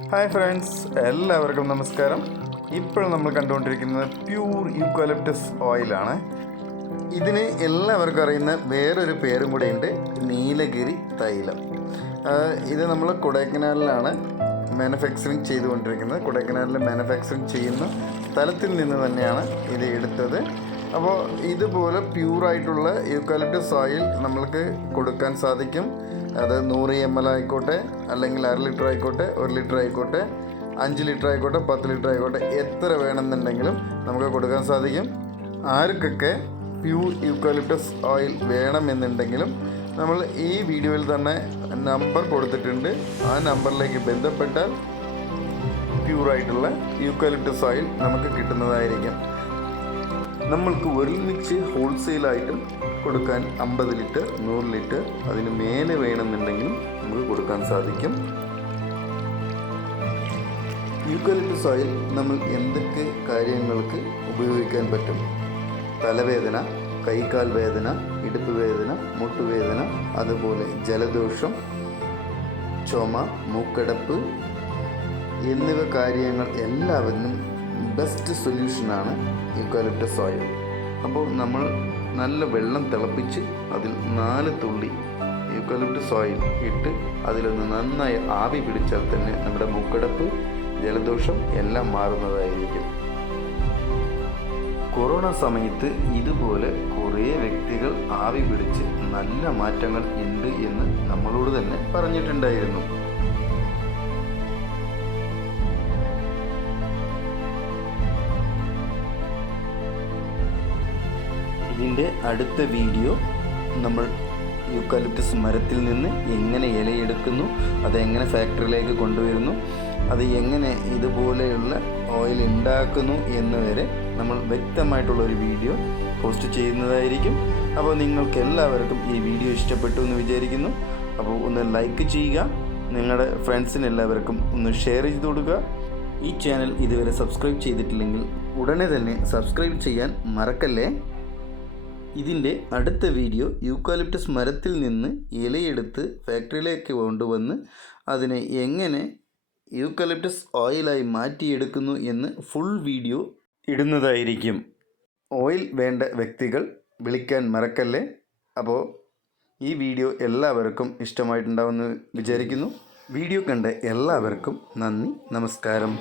Hi friends, എല്ലാവർക്കും നമസ്കാരം. ഇപ്പോൾ നമ്മൾ കണ്ടുകൊണ്ടിരിക്കുന്നത് പ്യൂർ യൂക്കാലിപ്റ്റസ് ഓയിലാണ്. ഇതിന് എല്ലാവർക്കും അറിയുന്ന വേറൊരു പേരും കൂടെ ഉണ്ട്, നീലഗിരി തൈലം. ഇത് നമ്മൾ കൊടൈക്കനാലിലാണ് മാനുഫാക്ചറിങ് ചെയ്തുകൊണ്ടിരിക്കുന്നത്. കൊടൈക്കനാലിൽ മാനുഫാക്ചറിങ് ചെയ്യുന്ന സ്ഥലത്തിൽ നിന്ന് തന്നെയാണ് ഇത് എടുത്തത്. അപ്പോൾ ഇതുപോലെ പ്യൂറായിട്ടുള്ള യൂക്കാലിപ്റ്റസ് ഓയിൽ നമ്മൾക്ക് കൊടുക്കാൻ സാധിക്കും. അത് 100 ml ആയിക്കോട്ടെ, അല്ലെങ്കിൽ 1/2 ലിറ്റർ ആയിക്കോട്ടെ, 1 ലിറ്റർ ആയിക്കോട്ടെ, 5 ലിറ്റർ ആയിക്കോട്ടെ, 10 ലിറ്റർ ആയിക്കോട്ടെ, എത്ര വേണമെന്നുണ്ടെങ്കിലും നമുക്ക് കൊടുക്കാൻ സാധിക്കും. ആർക്കൊക്കെ പ്യൂർ യൂക്കാലിപ്റ്റസ് ഓയിൽ വേണമെന്നുണ്ടെങ്കിലും നമ്മൾ ഈ വീഡിയോയിൽ തന്നെ നമ്പർ കൊടുത്തിട്ടുണ്ട്. ആ നമ്പറിലേക്ക് ബന്ധപ്പെട്ടാൽ പ്യൂറായിട്ടുള്ള യൂക്കാലിപ്റ്റസ് ഓയിൽ നമുക്ക് കിട്ടുന്നതായിരിക്കും. നമ്മൾക്ക് ഒരുമിച്ച് ഹോൾസെയിലായിട്ടും കൊടുക്കാൻ 50 ലിറ്റർ, 100 ലിറ്റർ, അതിന് മേലെ വേണമെന്നുണ്ടെങ്കിലും നമുക്ക് കൊടുക്കാൻ സാധിക്കും. യൂക്കാലിപ്റ്റസ് ഓയിൽ നമ്മൾ എന്തൊക്കെ കാര്യങ്ങൾക്ക് ഉപയോഗിക്കാൻ പറ്റും? തലവേദന, കൈകാൽ വേദന, ഇടുപ്പ് വേദന, മുട്ടുവേദന, അതുപോലെ ജലദോഷം, ചുമ, മൂക്കടപ്പ് എന്നിവ കാര്യങ്ങൾ എല്ലാവരിനും ബെസ്റ്റ് സൊല്യൂഷനാണ് യൂക്കാലിപ്റ്റസ് ഓയിൽ. അപ്പോൾ നമ്മൾ നല്ല വെള്ളം തിളപ്പിച്ച് അതിൽ 4 തുള്ളി യൂക്കാലിപ്റ്റസ് ഓയിൽ ഇട്ട് അതിലൊന്ന് നന്നായി ആവി പിടിച്ചാൽ തന്നെ നമ്മുടെ മൂക്കടപ്പ്, ജലദോഷം എല്ലാം മാറുന്നതായിരിക്കും. കൊറോണ സമയത്ത് ഇതുപോലെ കുറേ വ്യക്തികൾ ആവി പിടിച്ച് നല്ല മാറ്റങ്ങൾ ഉണ്ട് എന്ന് നമ്മളോട് തന്നെ പറഞ്ഞിട്ടുണ്ടായിരുന്നു. ഇതിൻ്റെ അടുത്ത വീഡിയോ നമ്മൾ യൂക്കാലിപ്റ്റസ് മരത്തിൽ നിന്ന് എങ്ങനെ ഇലയെടുക്കുന്നു, അതെങ്ങനെ ഫാക്ടറിയിലേക്ക് കൊണ്ടുവരുന്നു, അത് എങ്ങനെ ഇതുപോലെയുള്ള ഓയിൽ ഉണ്ടാക്കുന്നു എന്നുവരെ നമ്മൾ വ്യക്തമായിട്ടുള്ളൊരു വീഡിയോ പോസ്റ്റ് ചെയ്യുന്നതായിരിക്കും. അപ്പോൾ നിങ്ങൾക്ക് എല്ലാവർക്കും ഈ വീഡിയോ ഇഷ്ടപ്പെട്ടു എന്ന് വിചാരിക്കുന്നു. അപ്പോൾ ഒന്ന് ലൈക്ക് ചെയ്യുക, നിങ്ങളുടെ ഫ്രണ്ട്സിന് എല്ലാവർക്കും ഒന്ന് ഷെയർ ചെയ്ത് കൊടുക്കുക. ഈ ചാനൽ ഇതുവരെ സബ്സ്ക്രൈബ് ചെയ്തിട്ടില്ലെങ്കിൽ ഉടനെ തന്നെ സബ്സ്ക്രൈബ് ചെയ്യാൻ മറക്കല്ലേ. ഇതിൻ്റെ അടുത്ത വീഡിയോ യൂക്കാലിപ്റ്റസ് മരത്തിൽ നിന്ന് ഇലയെടുത്ത് ഫാക്ടറിയിലേക്ക് കൊണ്ടുവന്ന് അതിനെ എങ്ങനെ യൂക്കാലിപ്റ്റസ് ഓയിലായി മാറ്റിയെടുക്കുന്നു എന്ന് ഫുൾ വീഡിയോ ഇടുന്നതായിരിക്കും. ഓയിൽ വേണ്ട വ്യക്തികൾ വിളിക്കാൻ മറക്കല്ലേ. അപ്പോൾ ഈ വീഡിയോ എല്ലാവർക്കും ഇഷ്ടമായിട്ടുണ്ടാവുമെന്ന് വിചാരിക്കുന്നു. വീഡിയോ കണ്ട എല്ലാവർക്കും നന്ദി, നമസ്കാരം.